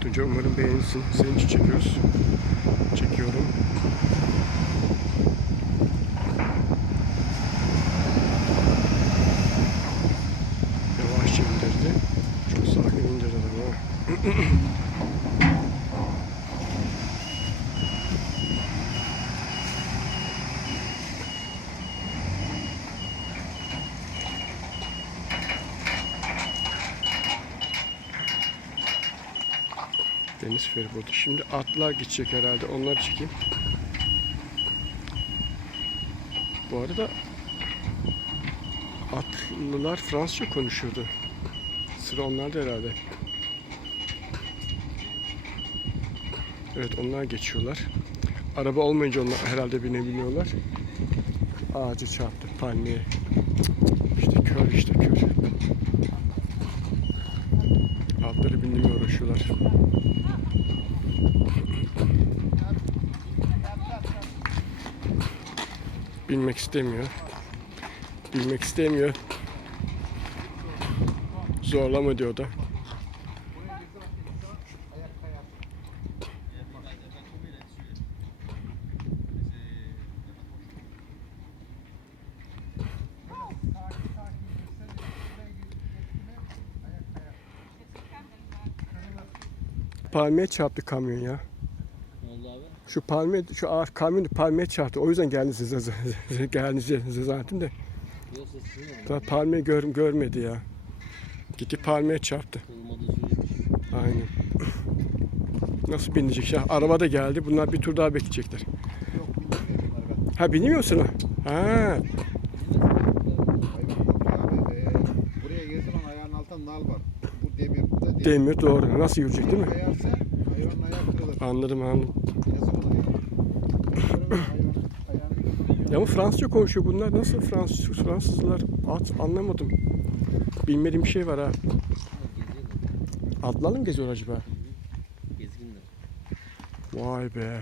Tunca umarım beğenirsin. Senin için çekiyoruz. Çekiyorum. Yavaşça indirdi. Çok sakin indirdi ama. Deniz feribotu. Şimdi atlar gidecek herhalde. Onları çekeyim. Bu arada atlılar Fransızca konuşuyordu. Sıra onlarda herhalde. Evet onlar geçiyorlar. Araba olmayınca onlar herhalde binebiliyorlar. Ağacı çarptı palmiye. İşte kör işte kör. Atları bindirmeye uğraşıyorlar. Bilmek istemiyor. Bilmek istemiyor. Zorlama diyor da. Palmiye çarptı kamyon ya. Ne oldu abi? Şu palmiye, şu ağaç kamyon palmiye çarptı. O yüzden geldi size, geldi size zannettim de. Yok. Daha palmiye gör, görmedi ya. Gitti palmiye çarptı. Aynen. Nasıl binecek ya? Araba da geldi. Bunlar bir tur daha bekleyecekler. Ha biniyor musun? Ha. Hayvan yok abi. Ee, buraya geldiğin altında nal var. Bu demir, bu da demir. Demir doğru. Nasıl yürüyecek değil mi? Kayarsa hayvanın ayağı kırılır. Anladım anladım. Ya. Ama Fransızca konuşuyor bunlar. Nasıl Fransız, Fransızlar? At, anlamadım. Bilmediğim bir şey var ha. Atlarla mı geziyor acaba? Gezginler. Vay be.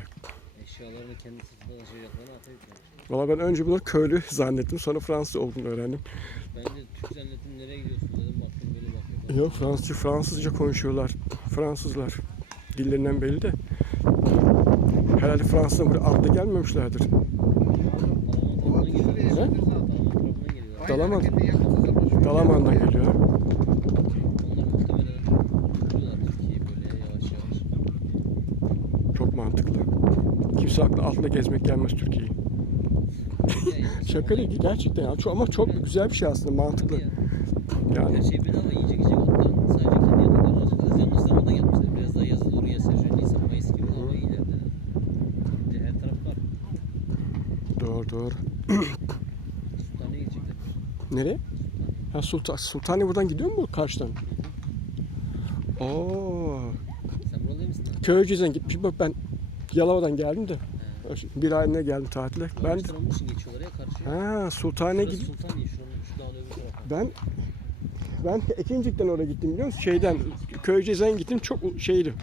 Eşyalarını kendi sırtına taşıyacaklarını ata yüklemiş. Valla ben önce bunları köylü zannettim. Sonra Fransız olduğunu öğrendim. Ben de Türk zannettim nereye gidiyorsun dedim bakıyor. Yok Fransızca, Fransızca konuşuyorlar. Fransızlar. Dillerinden belli de. Herhalde Fransızdan buraya atla gelmemişlerdir. Zaten. Dalaman Dalaman'dan geliyor. ha. Türkiye'yi. Çok mantıklı. Kimse aklına atla gezmek gelmez ya, Şaka değil gerçekten ya. Çok, ama çok güzel bir şey aslında mantıklı. Yani Her şey bedava yiyecek doğru. Sultan'a gidecekler. Nereye? Ha Sultan Sultaniye buradan gidiyor mu karşıdan? Oo. Sen buralı mısın? Köyceğiz'den gitmiş. Bak ben Yalova'dan geldim de. He. Bir ayına geldim tatile. Ben Aramışlar onun için geçiyorlar ya karşıya. ha Sultaniye Burası gidip Sultaniye şuranın şu dağın öbür tarafı. ben ben Ekincik'ten oraya gittim biliyor musun? Şeyden Köyceğiz'den gittim çok u- şeydi.